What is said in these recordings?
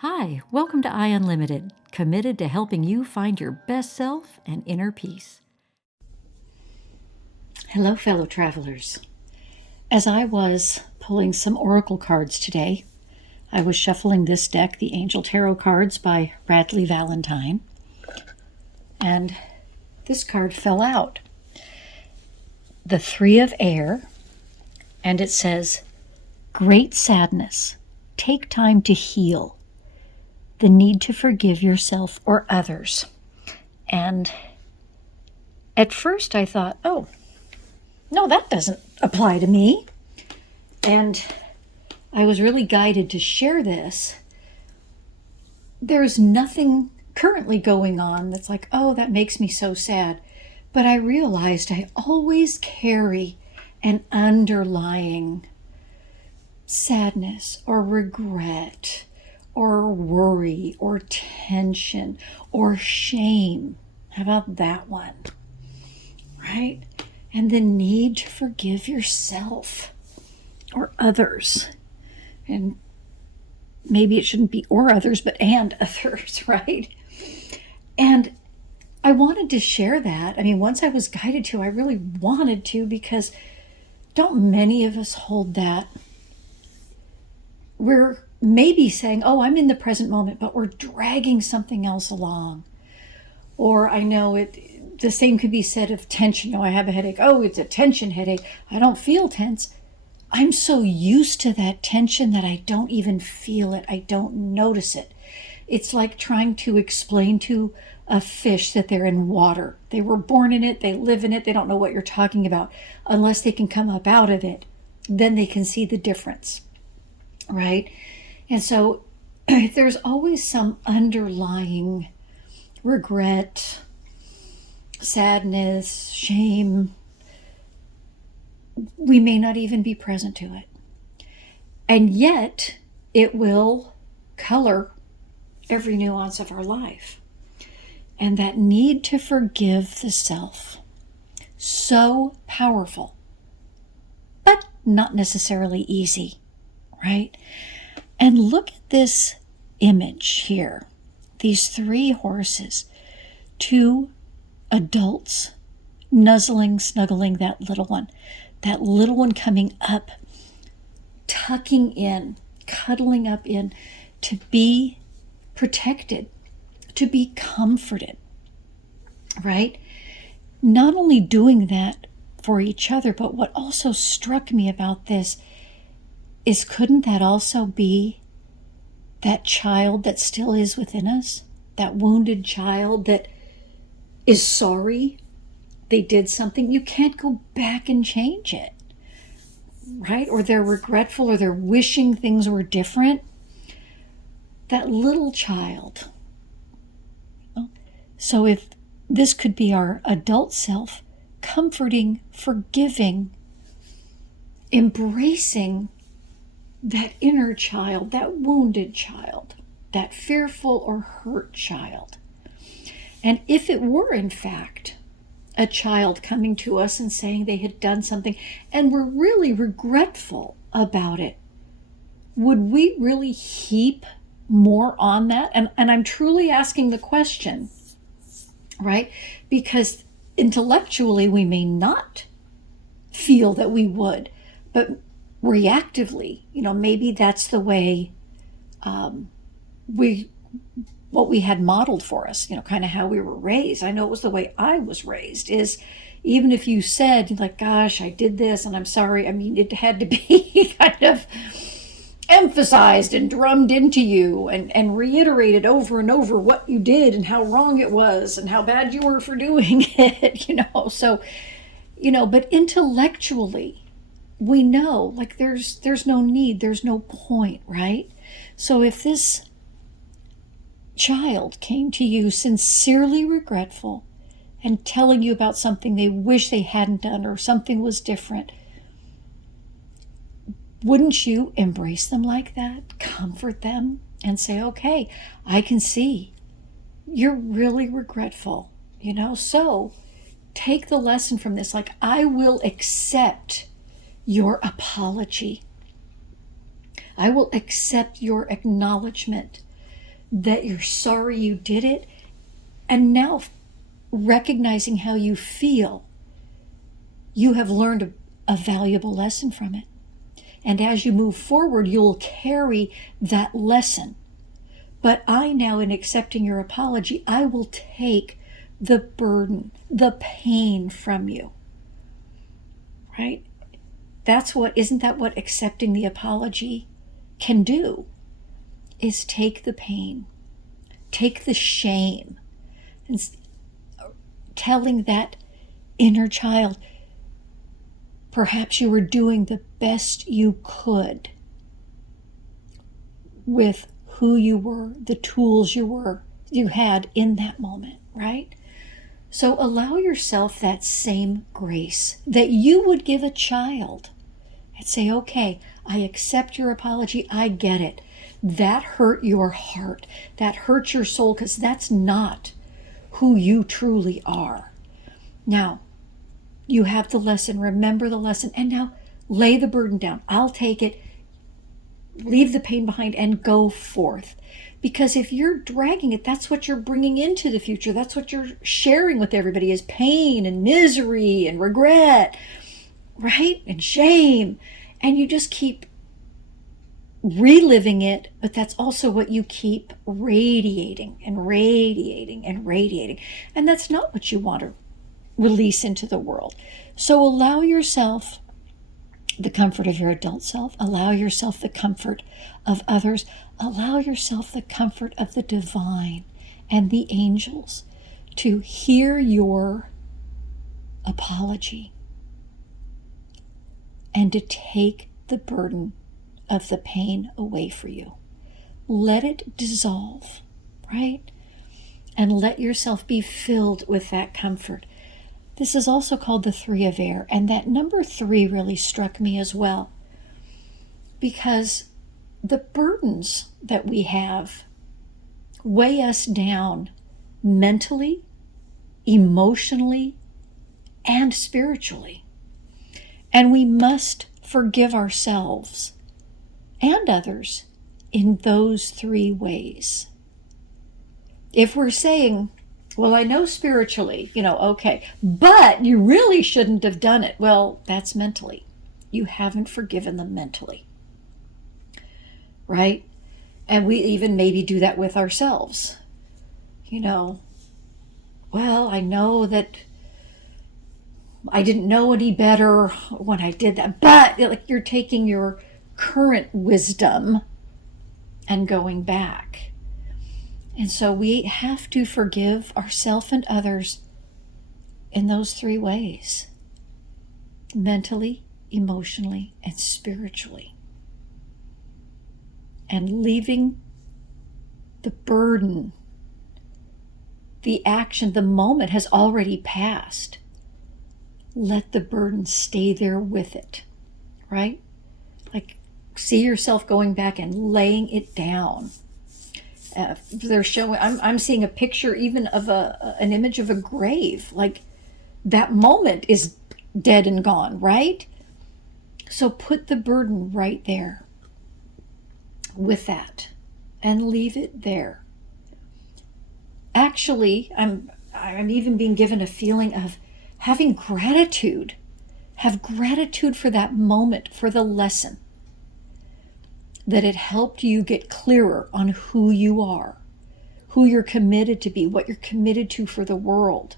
Hi, welcome to I Unlimited, committed to helping you find your best self and inner peace. Hello, fellow travelers. As I was pulling some oracle cards today, I was shuffling this deck, the Angel Tarot cards by Radleigh Valentine, and this card fell out. The Three of Air, and it says, Great sadness, take time to heal. The need to forgive yourself or others. And at first I thought, oh, no, that doesn't apply to me. And I was really guided to share this. There's nothing currently going on that's like, oh, that makes me so sad. But I realized I always carry an underlying sadness or regret or worry or tension or shame. How about that one? Right? And the need to forgive yourself or others. And maybe it shouldn't be or others, but and others, right? And I wanted to share that. I mean, once I was guided to, I really wanted to, because don't many of us hold that? We're maybe saying, oh, I'm in the present moment, but we're dragging something else along. Or I know the same could be said of tension. Oh, I have a headache. Oh, it's a tension headache. I don't feel tense. I'm so used to that tension that I don't even feel it. I don't notice it. It's like trying to explain to a fish that they're in water. They were born in it. They live in it. They don't know what you're talking about unless they can come up out of it. Then they can see the difference, right? And so there's always some underlying regret, sadness, shame. We may not even be present to it. And yet it will color every nuance of our life. And that need to forgive the self, so powerful, but not necessarily easy, right? And look at this image here. These three horses, two adults nuzzling, snuggling that little one coming up, tucking in, cuddling up in to be protected, to be comforted, right? Not only doing that for each other, but what also struck me about this is, couldn't that also be that child that still is within us? That wounded child that is sorry they did something. You can't go back and change it, right? Or they're regretful, or they're wishing things were different. That little child. So if this could be our adult self, comforting, forgiving, embracing that inner child, that wounded child, that fearful or hurt child. And if it were, in fact, a child coming to us and saying they had done something and were really regretful about it, would we really heap more on that? And I'm truly asking the question, right? Because intellectually we may not feel that we would, but reactively, maybe that's the way what we had modeled for us, kind of how we were raised. I know it was the way I was raised, is even if you said like, gosh, I did this and I'm sorry, I mean, it had to be kind of emphasized and drummed into you and reiterated over and over what you did and how wrong it was and how bad you were for doing it, so, but intellectually, we know, like, there's no need, there's no point, right? So if this child came to you sincerely regretful and telling you about something they wish they hadn't done or something was different, wouldn't you embrace them like that, comfort them, and say, okay, I can see you're really regretful, so take the lesson from this. Like, I will accept your apology. I will accept your acknowledgement that you're sorry you did it, and now recognizing how you feel, you have learned a valuable lesson from it. And as you move forward, you'll carry that lesson. But I now, in accepting your apology, I will take the burden, the pain from you. Right? Isn't that what accepting the apology can do? Is take the pain, take the shame, and telling that inner child, perhaps you were doing the best you could with who you were, the tools you had in that moment, right? So allow yourself that same grace that you would give a child and say, okay, I accept your apology. I get it. That hurt your heart. That hurt your soul, because that's not who you truly are. Now, you have the lesson. Remember the lesson. And now lay the burden down. I'll take it. Leave the pain behind and go forth. Because if you're dragging it, that's what you're bringing into the future. That's what you're sharing with everybody, is pain and misery and regret, right? And shame. And you just keep reliving it, but that's also what you keep radiating and radiating and radiating. And that's not what you want to release into the world. So allow yourself the comfort of your adult self. Allow yourself the comfort of others. Allow yourself the comfort of the divine and the angels to hear your apology and to take the burden of the pain away for you. Let it dissolve, right? And let yourself be filled with that comfort. This is also called the 3 of air. And that number 3 really struck me as well, because the burdens that we have weigh us down mentally, emotionally, and spiritually. And we must forgive ourselves and others in those 3 ways. If we're saying, well, I know spiritually, okay, but you really shouldn't have done it. Well, that's mentally. You haven't forgiven them mentally, right? And we even maybe do that with ourselves. Well, I know that I didn't know any better when I did that, but you're taking your current wisdom and going back. And so we have to forgive ourselves and others in those 3 ways: mentally, emotionally, and spiritually. And leaving the burden, the action, the moment has already passed. Let the burden stay there with it, right? See yourself going back and laying it down. They're showing, I'm seeing a picture even of an image of a grave. That moment is dead and gone, right? So put the burden right there with that and leave it there. Actually, I'm even being given a feeling of having gratitude. Have gratitude for that moment, for the lesson, that it helped you get clearer on who you are, who you're committed to be, what you're committed to for the world,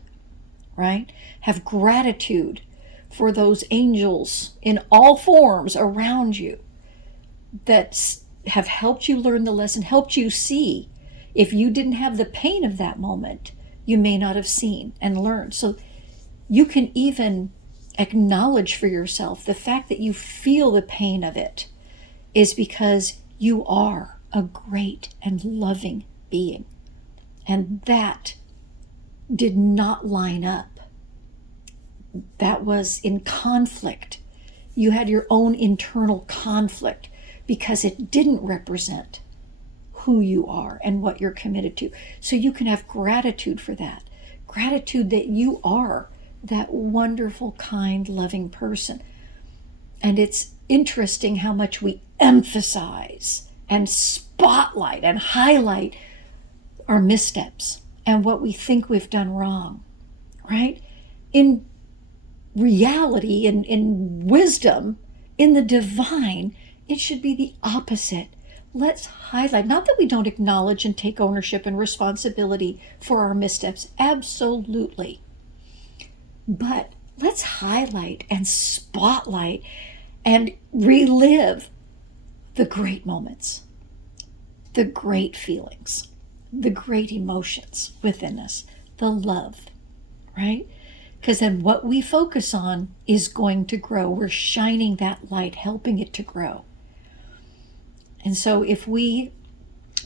right? Have gratitude for those angels in all forms around you that have helped you learn the lesson, helped you see. If you didn't have the pain of that moment, you may not have seen and learned. So you can even acknowledge for yourself the fact that you feel the pain of it is because you are a great and loving being. And that did not line up. That was in conflict. You had your own internal conflict because it didn't represent who you are and what you're committed to. So you can have gratitude for that. Gratitude that you are that wonderful, kind, loving person. And it's interesting how much we emphasize and spotlight and highlight our missteps and what we think we've done wrong, right? In reality, in wisdom, in the divine, it should be the opposite. Let's highlight, not that we don't acknowledge and take ownership and responsibility for our missteps, absolutely. But let's highlight and spotlight and relive the great moments, the great feelings, the great emotions within us, the love, right? Because then what we focus on is going to grow. We're shining that light, helping it to grow. And so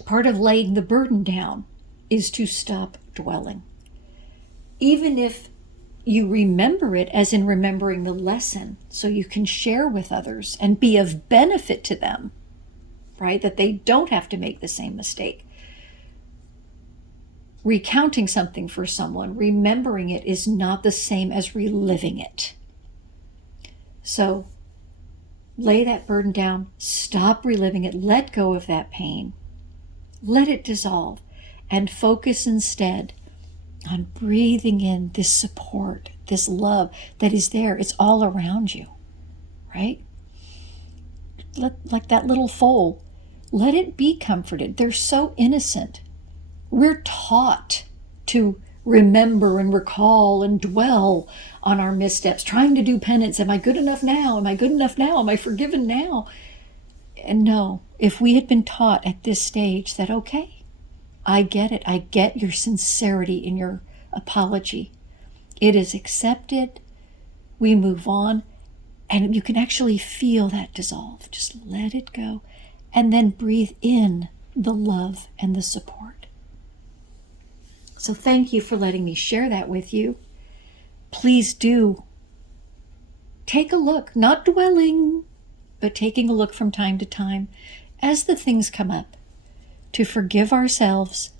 part of laying the burden down is to stop dwelling. Even if you remember it, as in remembering the lesson, so you can share with others and be of benefit to them, right? That they don't have to make the same mistake. Recounting something for someone, remembering it, is not the same as reliving it. So lay that burden down, stop reliving it, let go of that pain, let it dissolve, and focus instead on breathing in this support, this love that is there. It's all around you, right? Like that little foal, let it be comforted. They're so innocent. We're taught to remember and recall and dwell on our missteps, trying to do penance. Am I good enough now? Am I good enough now? Am I forgiven now? And no, if we had been taught at this stage that, okay, I get it. I get your sincerity in your apology. It is accepted. We move on. And you can actually feel that dissolve. Just let it go. And then breathe in the love and the support. So thank you for letting me share that with you. Please do take a look, not dwelling, but taking a look from time to time as the things come up, to forgive ourselves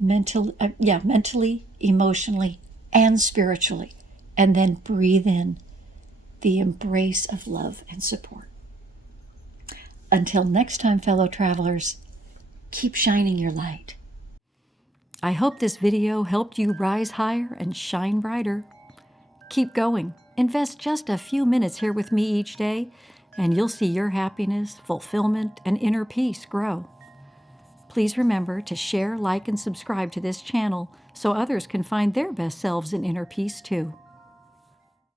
mentally, emotionally, and spiritually, and then breathe in the embrace of love and support. Until next time, fellow travelers, keep shining your light. I hope this video helped you rise higher and shine brighter. Keep going. Invest just a few minutes here with me each day, and you'll see your happiness, fulfillment, and inner peace grow. Please remember to share, like, and subscribe to this channel so others can find their best selves in inner peace too.